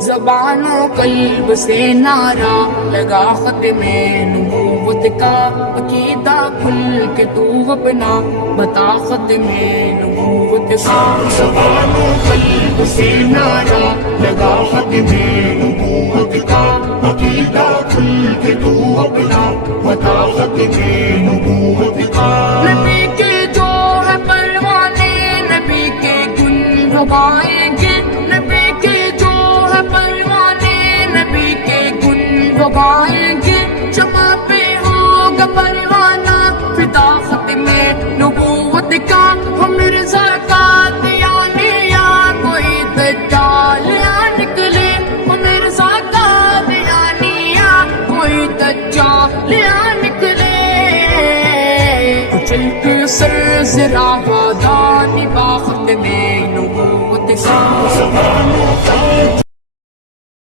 زبان و قلب سے نعرہ لگا ختم نبوت کا، عقیدہ کھل کے تو اپنا بتا ختم نبوت کا۔ زبان و قلب سے نعرہ لگا ختم نبوت کا، عقیدہ کھل کے تو اپنا بتا ختم نبوت کا۔ نبی کے جو ہے پروانے نبی کے گن گوائیں گے، نبی کے جو ہے پروانے نبی کے گن گوائیں